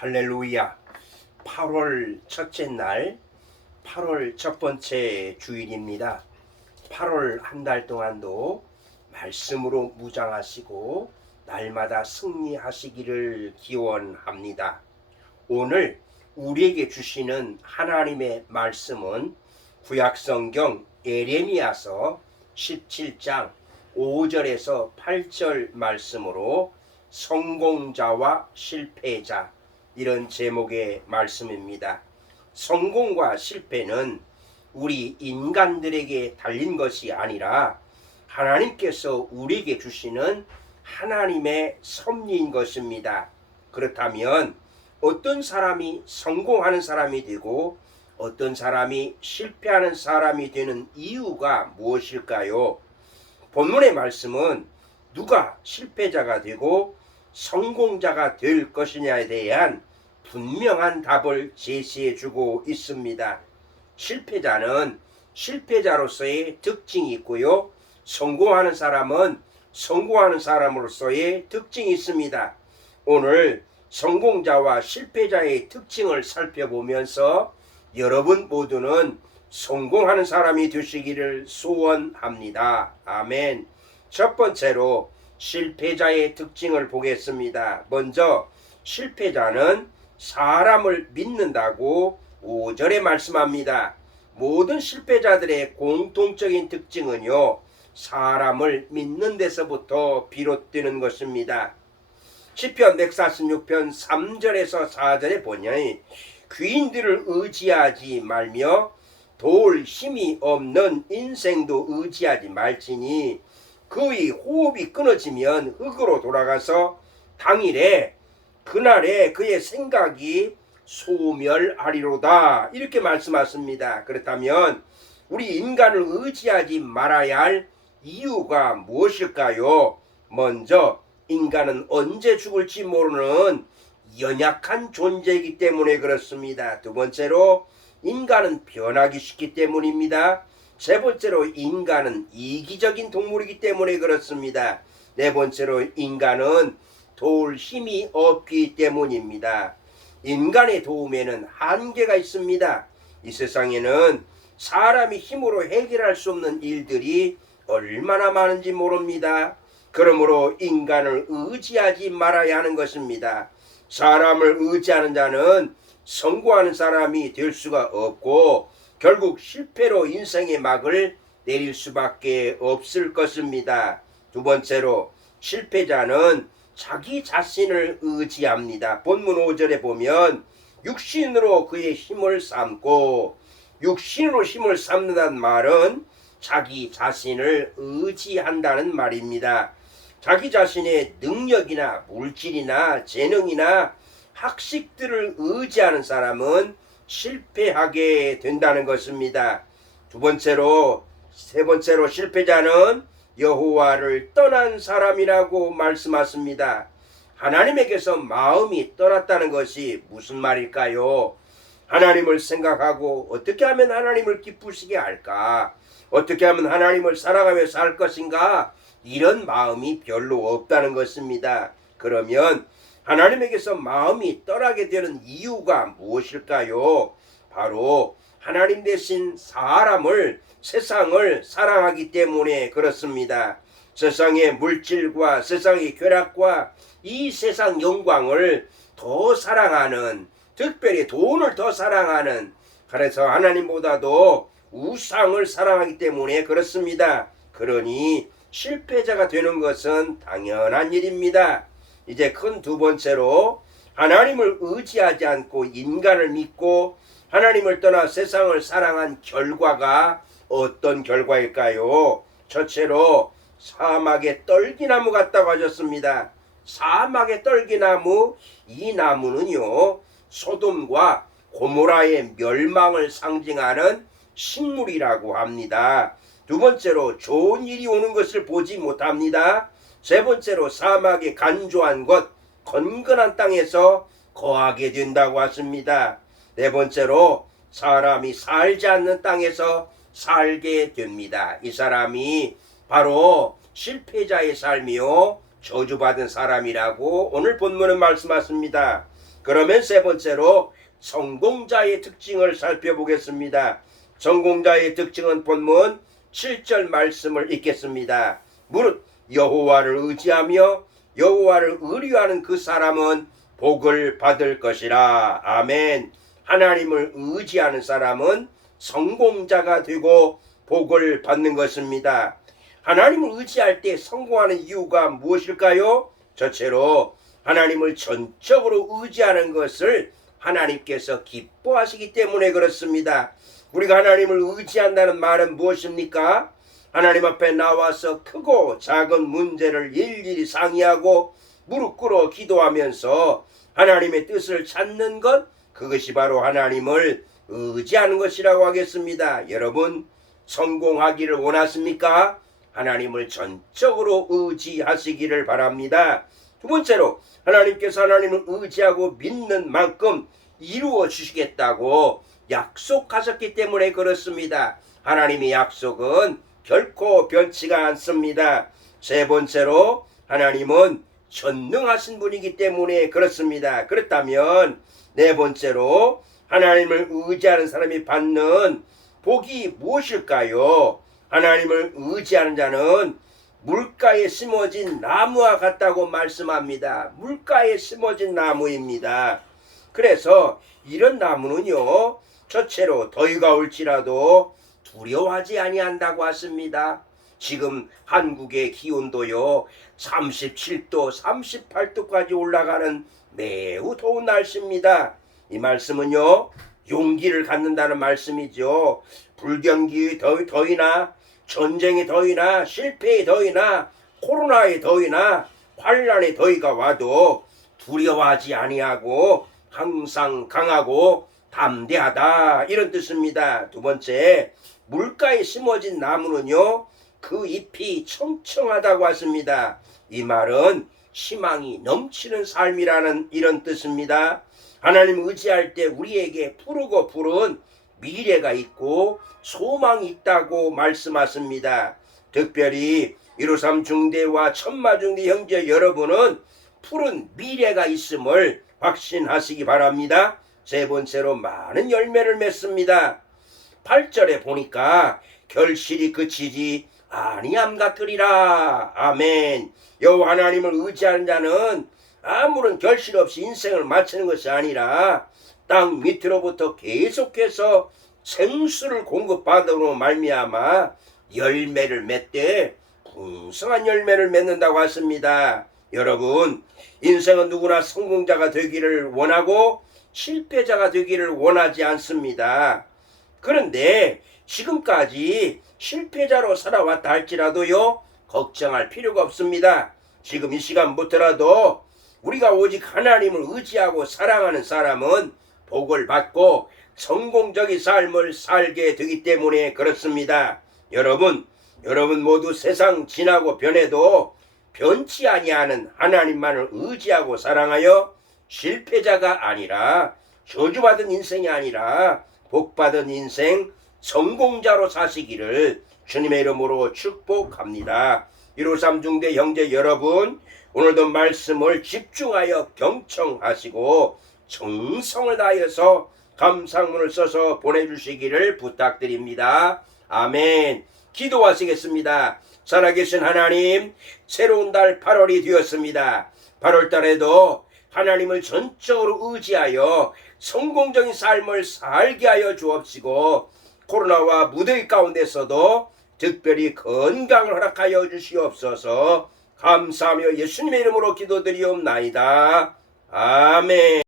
할렐루야. 8월 첫째 날, 8월 첫 번째 주일입니다. 8월 한 달 동안도 말씀으로 무장하시고 날마다 승리하시기를 기원합니다. 오늘 우리에게 주시는 하나님의 말씀은 구약성경 예레미야서 17장 5절에서 8절 말씀으로 성공자와 실패자, 이런 제목의 말씀입니다. 성공과 실패는 우리 인간들에게 달린 것이 아니라 하나님께서 우리에게 주시는 하나님의 섭리인 것입니다. 그렇다면 어떤 사람이 성공하는 사람이 되고 어떤 사람이 실패하는 사람이 되는 이유가 무엇일까요? 본문의 말씀은 누가 실패자가 되고 성공자가 될 것이냐에 대한 분명한 답을 제시해 주고 있습니다. 실패자는 실패자로서의 특징이 있고요. 성공하는 사람은 성공하는 사람으로서의 특징이 있습니다. 오늘 성공자와 실패자의 특징을 살펴보면서 여러분 모두는 성공하는 사람이 되시기를 소원합니다. 아멘. 첫 번째로 실패자의 특징을 보겠습니다. 먼저 실패자는 사람을 믿는다고 5절에 말씀합니다. 모든 실패자들의 공통적인 특징은요, 사람을 믿는 데서부터 비롯되는 것입니다. 시편 146편 3절에서 4절에 보니 귀인들을 의지하지 말며 도울 힘이 없는 인생도 의지하지 말지니 그의 호흡이 끊어지면 흙으로 돌아가서 당일에 그날에 그의 생각이 소멸하리로다, 이렇게 말씀하십니다. 그렇다면 우리 인간을 의지하지 말아야 할 이유가 무엇일까요? 먼저 인간은 언제 죽을지 모르는 연약한 존재이기 때문에 그렇습니다. 두 번째로 인간은 변하기 쉽기 때문입니다. 세 번째로 인간은 이기적인 동물이기 때문에 그렇습니다. 네 번째로 인간은 도울 힘이 없기 때문입니다. 인간의 도움에는 한계가 있습니다. 이 세상에는 사람이 힘으로 해결할 수 없는 일들이 얼마나 많은지 모릅니다. 그러므로 인간을 의지하지 말아야 하는 것입니다. 사람을 의지하는 자는 성공하는 사람이 될 수가 없고 결국 실패로 인생의 막을 내릴 수밖에 없을 것입니다. 두 번째로 실패자는 자기 자신을 의지합니다. 본문 5절에 보면 육신으로 그의 힘을 삼고, 육신으로 힘을 삼는다는 말은 자기 자신을 의지한다는 말입니다. 자기 자신의 능력이나 물질이나 재능이나 학식들을 의지하는 사람은 실패하게 된다는 것입니다. 세 번째로 실패자는 여호와를 떠난 사람이라고 말씀하십니다. 하나님에게서 마음이 떠났다는 것이 무슨 말일까요? 하나님을 생각하고 어떻게 하면 하나님을 기쁘시게 할까? 어떻게 하면 하나님을 사랑하며 살 것인가? 이런 마음이 별로 없다는 것입니다. 그러면 하나님에게서 마음이 떠나게 되는 이유가 무엇일까요? 바로 하나님 대신 사람을, 세상을 사랑하기 때문에 그렇습니다. 세상의 물질과 세상의 쾌락과 이 세상 영광을 더 사랑하는, 특별히 돈을 더 사랑하는, 그래서 하나님보다도 우상을 사랑하기 때문에 그렇습니다. 그러니 실패자가 되는 것은 당연한 일입니다. 이제 큰 두 번째로 하나님을 의지하지 않고 인간을 믿고 하나님을 떠나 세상을 사랑한 결과가 어떤 결과일까요? 첫째로 사막의 떨기나무 같다고 하셨습니다. 사막의 떨기나무, 이 나무는요, 소돔과 고모라의 멸망을 상징하는 식물이라고 합니다. 두 번째로 좋은 일이 오는 것을 보지 못합니다. 세 번째로 사막의 간조한 곳, 건건한 땅에서 거하게 된다고 하십니다. 네 번째로 사람이 살지 않는 땅에서 살게 됩니다. 이 사람이 바로 실패자의 삶이요 저주받은 사람이라고 오늘 본문은 말씀하십니다. 그러면 세 번째로 성공자의 특징을 살펴보겠습니다. 성공자의 특징은 본문 7절 말씀을 읽겠습니다. 무릇 여호와를 의지하며 여호와를 의뢰하는 그 사람은 복을 받을 것이라. 아멘. 하나님을 의지하는 사람은 성공자가 되고 복을 받는 것입니다. 하나님을 의지할 때 성공하는 이유가 무엇일까요? 첫째로 하나님을 전적으로 의지하는 것을 하나님께서 기뻐하시기 때문에 그렇습니다. 우리가 하나님을 의지한다는 말은 무엇입니까? 하나님 앞에 나와서 크고 작은 문제를 일일이 상의하고 무릎 꿇어 기도하면서 하나님의 뜻을 찾는 것, 그것이 바로 하나님을 의지하는 것이라고 하겠습니다. 여러분, 성공하기를 원하십니까? 하나님을 전적으로 의지하시기를 바랍니다. 두 번째로 하나님께서 하나님을 의지하고 믿는 만큼 이루어 주시겠다고 약속하셨기 때문에 그렇습니다. 하나님의 약속은 결코 변치가 않습니다. 세 번째로 하나님은 전능하신 분이기 때문에 그렇습니다. 그렇다면 네 번째로 하나님을 의지하는 사람이 받는 복이 무엇일까요? 하나님을 의지하는 자는 물가에 심어진 나무와 같다고 말씀합니다. 물가에 심어진 나무입니다. 그래서 이런 나무는요, 첫째로 더위가 올지라도 두려워하지 아니한다고 하십니다. 지금 한국의 기온도요 37도 38도까지 올라가는 매우 더운 날씨입니다. 이 말씀은요 용기를 갖는다는 말씀이죠. 불경기의 더위나 전쟁의 더위나 실패의 더위나 코로나의 더위나 환란의 더위가 와도 두려워하지 아니하고 항상 강하고 담대하다, 이런 뜻입니다. 두 번째, 물가에 심어진 나무는요 그 잎이 청청하다고 하십니다. 이 말은 희망이 넘치는 삶이라는 이런 뜻입니다. 하나님 의지할 때 우리에게 푸르고 푸른 미래가 있고 소망이 있다고 말씀하십니다. 특별히 153 중대와 천마 중대 형제 여러분은 푸른 미래가 있음을 확신하시기 바랍니다. 세 번째로 많은 열매를 맺습니다. 8절에 보니까 결실이 그치지 아니함 같으리라. 아멘. 여호와 하나님을 의지하는 자는 아무런 결실 없이 인생을 마치는 것이 아니라 땅 밑으로부터 계속해서 생수를 공급받으로 말미암아 열매를 맺되 풍성한 열매를 맺는다고 하십니다. 여러분, 인생은 누구나 성공자가 되기를 원하고 실패자가 되기를 원하지 않습니다. 그런데 지금까지 실패자로 살아왔다 할지라도요 걱정할 필요가 없습니다. 지금 이 시간부터라도 우리가 오직 하나님을 의지하고 사랑하는 사람은 복을 받고 성공적인 삶을 살게 되기 때문에 그렇습니다. 여러분 모두 세상 지나고 변해도 변치 아니하는 하나님만을 의지하고 사랑하여 실패자가 아니라 저주받은 인생이 아니라 복받은 인생 성공자로 사시기를 주님의 이름으로 축복합니다. 153 중대 형제 여러분, 오늘도 말씀을 집중하여 경청하시고 정성을 다하여서 감상문을 써서 보내주시기를 부탁드립니다. 아멘. 기도하시겠습니다. 살아계신 하나님, 새로운 달 8월이 되었습니다. 8월 달에도 하나님을 전적으로 의지하여 성공적인 삶을 살게 하여 주옵시고 코로나와 무더위 가운데서도 특별히 건강을 허락하여 주시옵소서. 감사하며 예수님의 이름으로 기도드리옵나이다. 아멘.